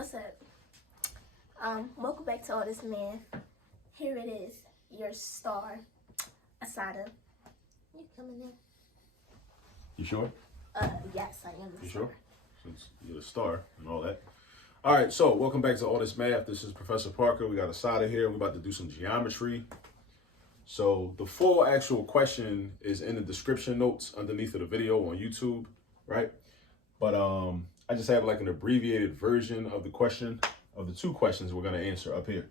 What's up? Welcome back to All This Math. Here it is, your star, Assata. You coming in? You sure? Yes, I am the You star. sure? Since you're the star and all that. All right, so welcome back to All This Math. This is Professor Parker. We got Assata here. We're about to do some geometry. So the full actual question is in the description notes underneath of the video on YouTube, right? But I just have like an abbreviated version of the question, of the two questions we're going to answer up here.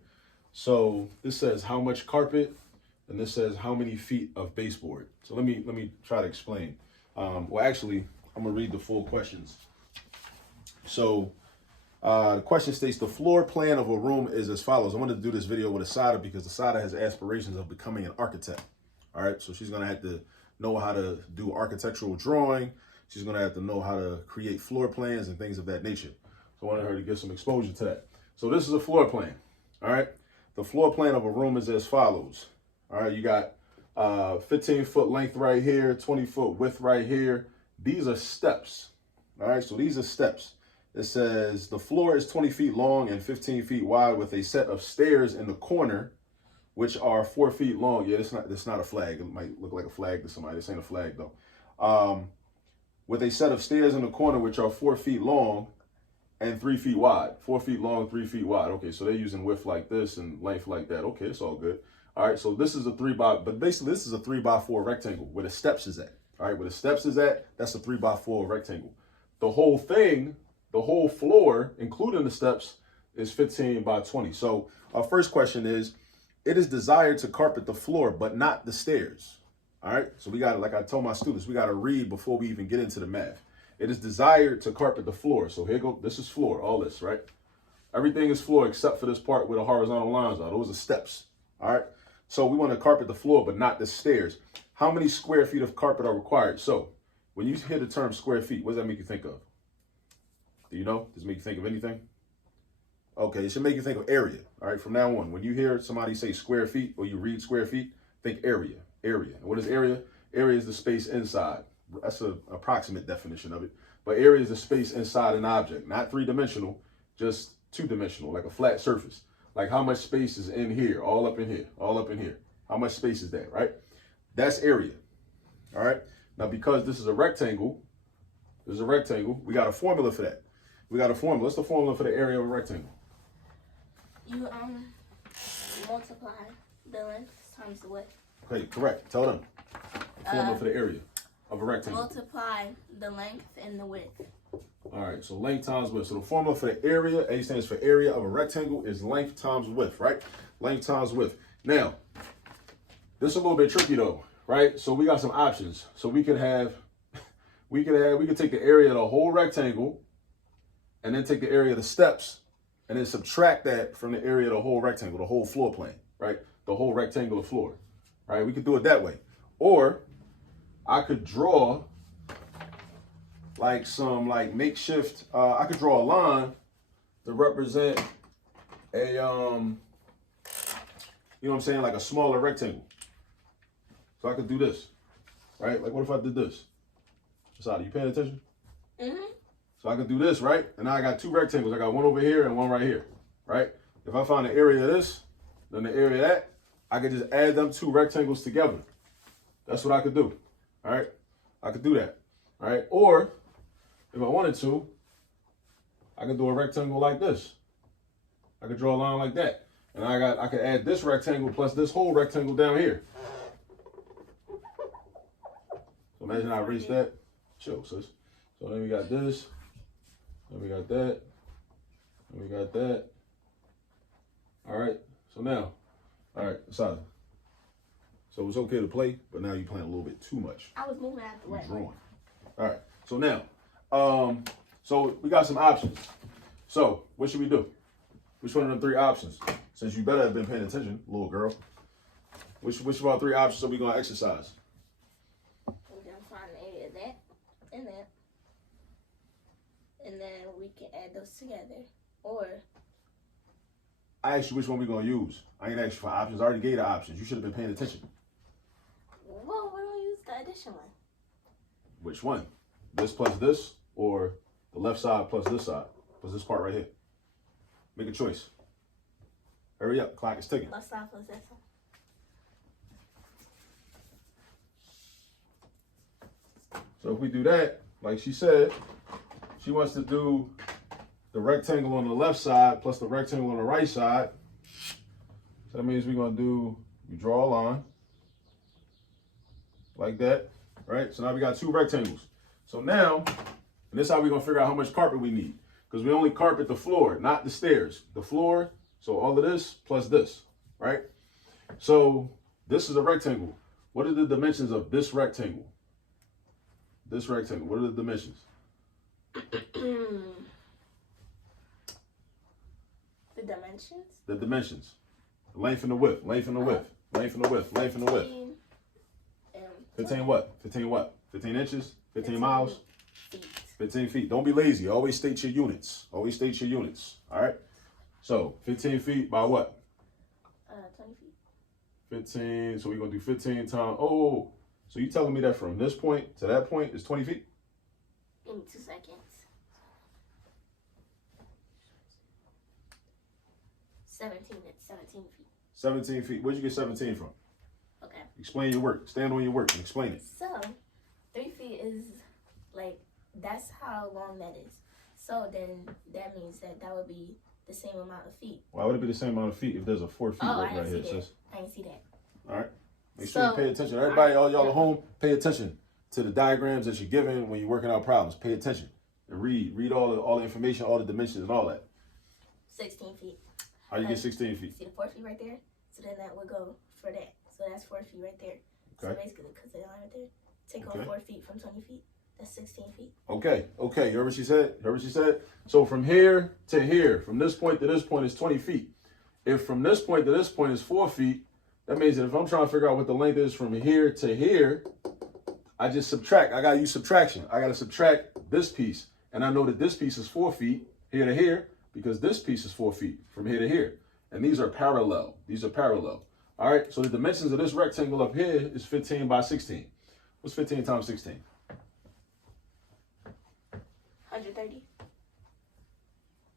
So this says how much carpet, and this says how many feet of baseboard. So let me try to explain. Well, actually, I'm going to read the full questions. So the question states the floor plan of a room is as follows. I wanted to do this video with Assata because Assata has aspirations of becoming an architect. All right, so she's going to have to know how to do architectural drawing. She's going to have to know how to create floor plans and things of that nature. So I wanted her to get some exposure to that. So this is a floor plan. All right, the floor plan of a room is as follows. All right, you got 15-foot length right here, 20-foot width right here. These are steps. All right, so these are steps. It says the floor is 20 feet long and 15 feet wide with a set of stairs in the corner, which are 4 feet long. Yeah, it's not a flag. It might look like a flag to somebody. This ain't a flag though. With a set of stairs in the corner, which are 4 feet long and 3 feet wide. 4 feet long, 3 feet wide. Okay, so they're using width like this and length like that. Okay, it's all good. All right, so this is a but basically this is a 3x4 rectangle where the steps is at. All right, where the steps is at, that's a 3x4 rectangle. The whole thing, the whole floor, including the steps, is 15 by 20. So our first question is, it is desired to carpet the floor, but not the stairs. All right, so we got to, like I told my students, we got to read before we even get into the math. It is desired to carpet the floor. So here go, this is floor, all this, right? Everything is floor except for this part where the horizontal lines are. Those are steps, all right? So we want to carpet the floor, but not the stairs. How many square feet of carpet are required? So when you hear the term square feet, what does that make you think of? Do you know? Does it make you think of anything? Okay, it should make you think of area, all right? From now on, when you hear somebody say square feet or you read square feet, think area. Area. And what is area? Area is the space inside. That's an approximate definition of it. But area is the space inside an object, not three-dimensional, just two-dimensional, like a flat surface. Like how much space is in here, all up in here, all up in here. How much space is that, right? That's area. All right. Now, because this is a rectangle, we got a formula for that. We got a formula. What's the formula for the area of a rectangle? You multiply the length times the width. Okay, correct. Tell them. Formula for the area of a rectangle. Multiply the length and the width. All right, so length times width. So the formula for the area, A stands for area of a rectangle, is length times width, right? Length times width. Now, this is a little bit tricky though, right? So we got some options. So we could take the area of the whole rectangle and then take the area of the steps and then subtract that from the area of the whole rectangle, the whole floor plane, right? The whole rectangular floor. Right, we could do it that way. Or I could draw like some makeshift, I could draw a line to represent a, you know what I'm saying, like a smaller rectangle. So I could do this, right? Like what if I did this? Assata, you paying attention? Mm-hmm. So I could do this, right? And now I got two rectangles. I got one over here and one right here, right? If I find the area of this, then the area of that, I could just add them two rectangles together. That's what I could do. All right. I could do that. All right. Or if I wanted to, I could do a rectangle like this. I could draw a line like that. And I could add this rectangle plus this whole rectangle down here. So imagine I erase that. Chill, sis. So then we got this. Then we got that. Then we got that. All right. So now, all right, Assata. So it's okay to play, but now you're playing a little bit too much. I was moving out the way. Drawing. All right. So now, so we got some options. So what should we do? Which one of them three options? Since you better have been paying attention, little girl. Which of our three options are we going to exercise? We're going to find the area of that and that. And then we can add those together. Or I asked you which one we're going to use. I ain't asked you for options. I already gave the options. You should have been paying attention. Well, we're going to use the addition one. Which one? This plus this, or the left side plus this side? Plus this part right here. Make a choice. Hurry up, clock is ticking. Left side was this one. So if we do that, like she said, she wants to do the rectangle on the left side plus the rectangle on the right side. So that means we're going to do, you draw a line like that, right? So now we got two rectangles. So now, and this is how we're going to figure out how much carpet we need, because we only carpet the floor, not the stairs. The floor, so all of this plus this, right? So this is a rectangle. What are the dimensions of this rectangle? This rectangle, what are the dimensions? The dimensions? The dimensions. The length and the width, length and the width, length and the width, length and the width. 15 what? 15 what? 15 inches? 15 miles? Feet. 15 feet. Don't be lazy. Always state your units. Always state your units. All right? So 15 feet by what? 20 feet. 15. So we're going to do 15 times. Oh, so you telling me that from this point to that point is 20 feet? Give me 2 seconds. 17 feet. 17 feet. Where'd you get 17 from? Okay. Explain your work. Stand on your work and explain it. So, 3 feet is like, that's how long that is. So then that means that would be the same amount of feet. Why would it be the same amount of feet if there's a 4 feet right here, sis? I didn't see that. All right. Make sure you pay attention. Everybody, all y'all at home, pay attention to the diagrams that you're given when you're working out problems. Pay attention and read all the information, all the dimensions and all that. 16 feet. How you get 16 feet? See the 4 feet right there? So then that would go for that. So that's 4 feet right there. Okay. So basically, because the line right there, take off 4 feet from 20 feet. That's 16 feet. Okay. You heard what she said? So from here to here, from this point to this point is 20 feet. If from this point to this point is 4 feet, that means that if I'm trying to figure out what the length is from here to here, I just subtract. I got to use subtraction. I got to subtract this piece. And I know that this piece is 4 feet here to here because this piece is 4 feet from here to here. And these are parallel. All right. So the dimensions of this rectangle up here is 15 by 16. What's 15 times 16? 130.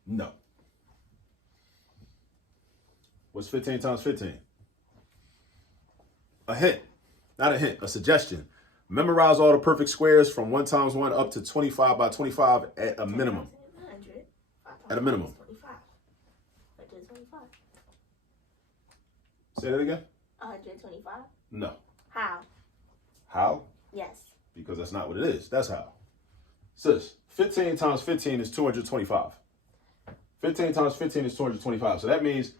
No. What's 15 times 15? A hint. Not a hint, a suggestion. Memorize all the perfect squares from 1 times 1 up to 25 by 25 at a minimum. 100. At a minimum. 25. 125. Say that again? 125. No. How? How? Yes. Because that's not what it is. That's how. Sis, 15 times 15 is 225. 15 times 15 is 225. So that means,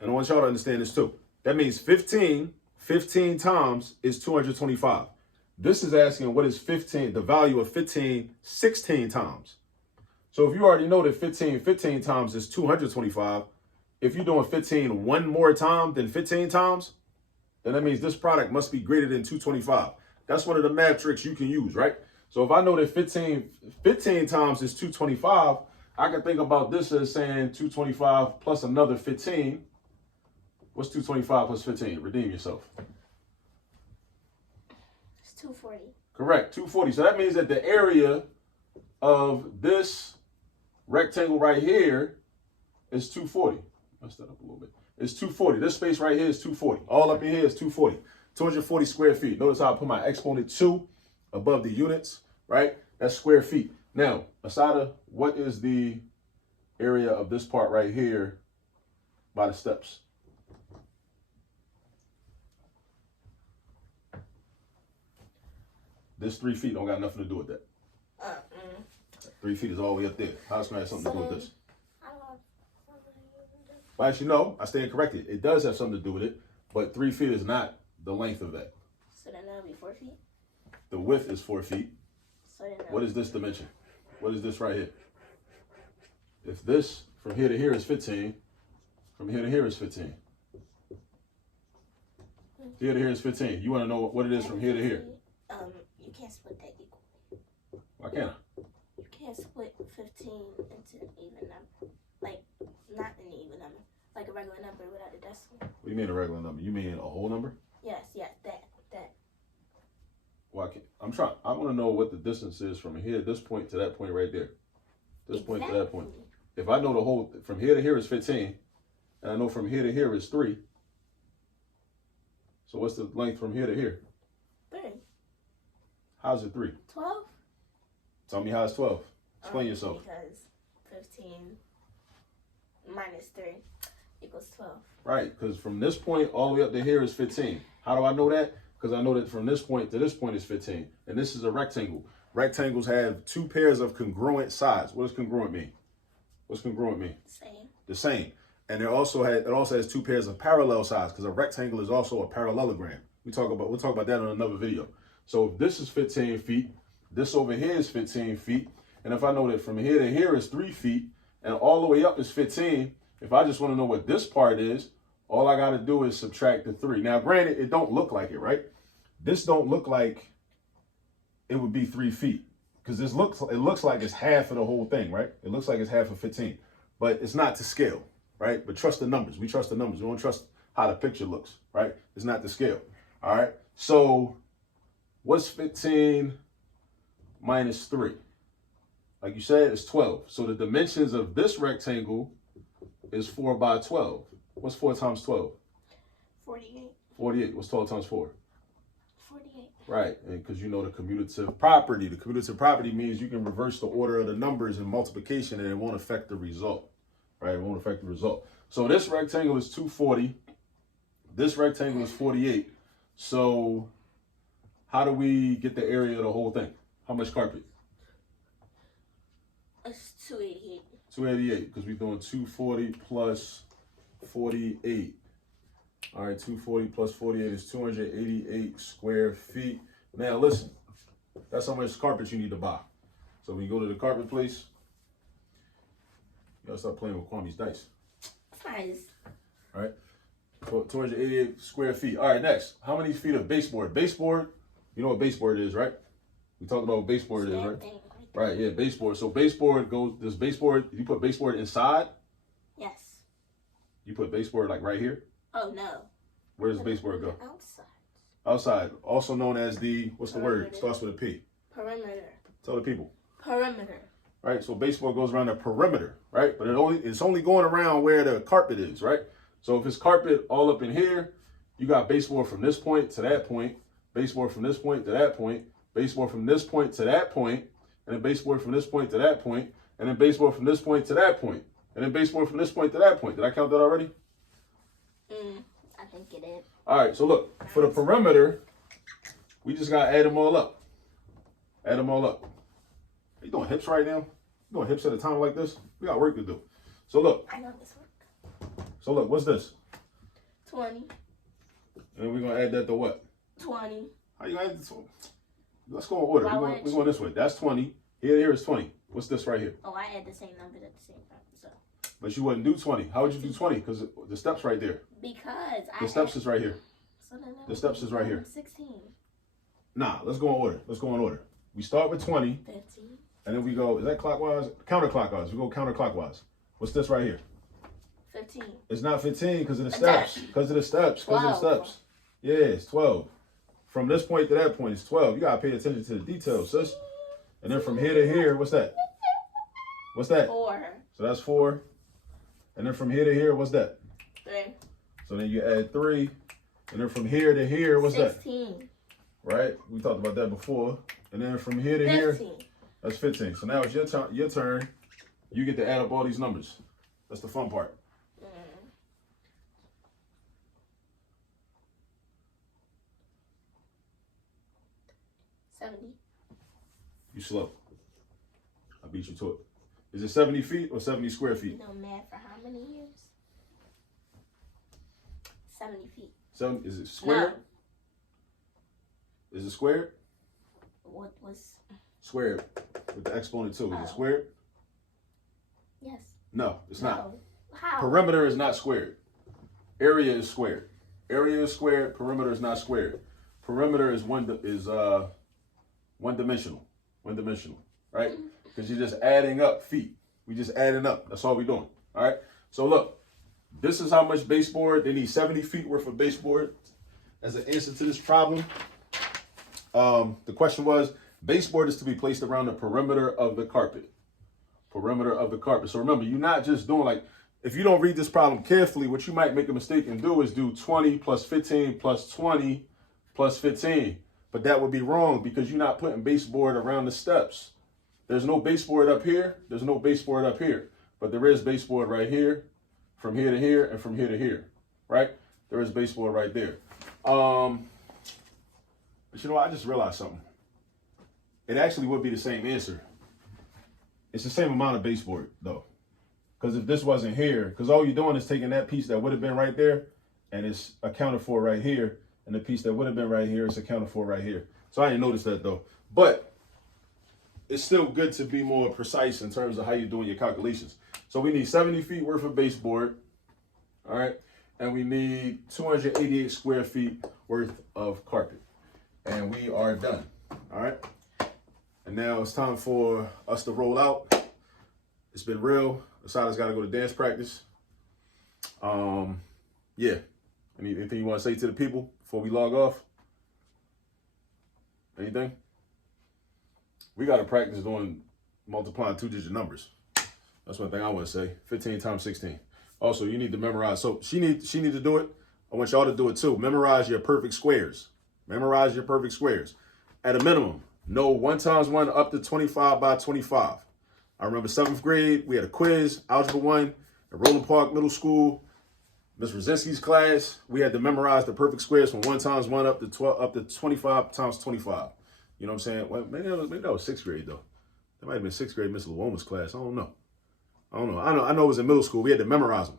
and I want y'all to understand this too, that means 15 times is 225. This is asking what is 15, the value of 15, 16 times. So if you already know that 15 times is 225, if you're doing 15 one more time than 15 times, then that means this product must be greater than 225. That's one of the math tricks you can use, right? So if I know that 15 times is 225, I can think about this as saying 225 plus another 15. What's 225 plus 15? Redeem yourself. It's 240. Correct, 240. So that means that the area of this rectangle right here is 240. Messed that up a little bit. It's 240. This space right here is 240. All up in here is 240. 240 square feet. Notice how I put my exponent 2 above the units, right? That's square feet. Now, Assata, what is the area of this part right here by the steps? This 3 feet don't got nothing to do with that. 3 feet is all the way up there. How's it going to have something to do with this? Well, actually, no, I stand corrected. It does have something to do with it, but 3 feet is not the length of that. So then that'll be 4 feet? The width is 4 feet. So then what is this dimension? What is this right here? If this from here to here is 15, from here to here is 15. Here to here is 15. You want to know what it is from here to here? You can't split that equally. Why can't I? You can't split 15 into an even number. Like, not an even number. Like a regular number without a decimal. What do you mean a regular number? You mean a whole number? Yes, that. Why can't I want to know what the distance is from here, this point to that point right there. This point to that point. if I know the whole, from here to here is 15, and I know from here to here is 3. So what's the length from here to here? 3. How's it 3? 12. Tell me how it's 12. Explain yourself. Because 15 minus 3 equals 12. Right, because from this point all the way up to here is 15. How do I know that? Because I know that from this point to this point is 15. And this is a rectangle. Rectangles have 2 pairs of congruent sides. What does congruent mean? What's congruent mean? Same. The same. And it also has 2 pairs of parallel sides, because a rectangle is also a parallelogram. We'll talk about that in another video. So if this is 15 feet, this over here is 15 feet. And if I know that from here to here is 3 feet and all the way up is 15, if I just want to know what this part is, all I got to do is subtract the 3. Now, granted, it don't look like it, right? This don't look like it would be 3 feet, because it looks like it's half of the whole thing, right? It looks like it's half of 15, but it's not to scale, right? But trust the numbers. We trust the numbers. We don't trust how the picture looks, right? It's not to scale. All right. So what's 15 minus 3? Like you said, it's 12. So the dimensions of this rectangle is 4 by 12. What's 4 times 12? 48. 48. What's 12 times 4? 48. Right, and because you know the commutative property. The commutative property means you can reverse the order of the numbers in multiplication and it won't affect the result. Right, it won't affect the result. So this rectangle is 240. This rectangle is 48. So how do we get the area of the whole thing? How much carpet? It's 288. 288, because we're doing 240 plus 48. All right, 240 plus 48 is 288 square feet. Now listen, that's how much carpet you need to buy. So when you go to the carpet place, you gotta start playing with Kwame's dice. Nice. All right, 288 square feet. All right, next, how many feet of baseboard? Baseboard, you know what baseboard is, right? We talked about what baseboard is, right? Right, yeah, baseboard. So baseboard does baseboard, you put baseboard inside? Yes. You put baseboard like right here? Oh, no. Where does baseboard go? Outside. Outside, also known as the, what's the word? Starts with a P. Perimeter. Tell the people. Perimeter. Right, so baseboard goes around the perimeter, right? But it's only going around where the carpet is, right? So if it's carpet all up in here, you got baseboard from this point to that point, baseboard from this point to that point, baseboard from this point to that point, and then baseboard from this point to that point, and then baseboard from this point to that point, and then baseboard from this point to that point. Did I count that already? I think it is. All right, so look, for the perimeter, we just got to add them all up. Add them all up. Are you doing hips right now? You doing hips at a time like this? We got work to do. So look. I know this work. So look, what's this? 20. And we're going to add that to what? 20. How you going to add this? Let's go in order. Why We're going this way. That's 20. Here is 20. What's this right here? Oh, I add the same numbers at the same time. So. But you wouldn't do 20. How would you do 20? Because the steps right there. Because the steps is right here. So then the steps is right here. 16. Nah, let's go in order. Let's go in order. We start with 20. 15. And then we go, is that clockwise? Counterclockwise. We go counterclockwise. What's this right here? 15. It's not 15 because of the steps. Because of the steps. Because of the 12. steps. Yeah, it's 12. From this point to that point, it's 12. You got to pay attention to the details, sis. And then from here to here, what's that? What's that? 4. So that's 4. And then from here to here, what's that? 3. So then you add 3. And then from here to here, what's 16. that? Right? We talked about that before. And then from here to 15. here, that's 15. So now it's your turn. You get to add up all these numbers. That's the fun part. 70. You slow. I beat you to it. Is it 70 feet or 70 square feet? You know math for how many years? 70 feet. Is it squared? No. Is it squared? What was? Squared with the exponent too. Is it Oh. squared? Yes. No, it's not. How? Perimeter is not squared. Area is squared. Area is squared. Perimeter is not squared. Perimeter is one dimensional. One dimensional, right? Because you're just adding up feet. We just adding up. That's all we're doing. All right. So look, this is how much baseboard they need. 70 feet worth of baseboard as an answer to this problem. The question was, baseboard is to be placed around the perimeter of the carpet. perimeter of the carpet. So remember, you're not just doing like, if you don't read this problem carefully, what you might make a mistake and do is do 20 plus 15 plus 20 plus 15. But that would be wrong because you're not putting baseboard around the steps. There's no baseboard up here. There's no baseboard up here. But there is baseboard right here, from here to here, and from here to here, right? There is baseboard right there. But you know what? I just realized something. It actually would be the same answer. It's the same amount of baseboard, though. Because if this wasn't here, because all you're doing is taking that piece that would have been right there, and it's accounted for right here, and the piece that would have been right here is accounted for right here. So I didn't notice that, though. But it's still good to be more precise in terms of how you're doing your calculations. So we need 70 feet worth of baseboard, all right? And we need 288 square feet worth of carpet. And we are done, all right? And now it's time for us to roll out. It's been real. Asata's got to go to dance practice. Yeah. Anything you want to say to the people before we log off? Anything? We got to practice doing multiplying 2-digit numbers. That's one thing I want to say. 15 times 16. Also, you need to memorize. So she need to do it. I want y'all to do it too. Memorize your perfect squares. Memorize your perfect squares. At a minimum, know 1 times 1 up to 25 by 25. I remember 7th grade, we had a quiz, Algebra 1, at Roland Park Middle School. Ms. Rosinski's class, we had to memorize the perfect squares from 1 times 1 up to 25 times 25. You know what I'm saying? Well, maybe that was 6th grade, though. That might have been 6th grade, Miss Luoma's class. I don't know. I know it was in middle school. We had to memorize them,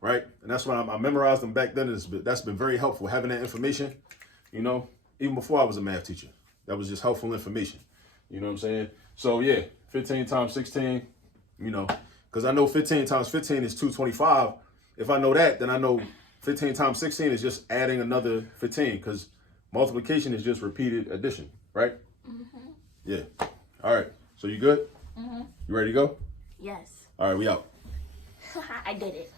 right? And that's why I memorized them back then. That's been very helpful, having that information, you know, even before I was a math teacher. That was just helpful information. You know what I'm saying? So, yeah, 15 times 16, you know, because I know 15 times 15 is 225. If I know that, then I know 15 times 16 is just adding another 15 because multiplication is just repeated addition, right? Mm-hmm. Yeah. All right. So you good? Mm-hmm. You ready to go? Yes. All right, we out. I did it.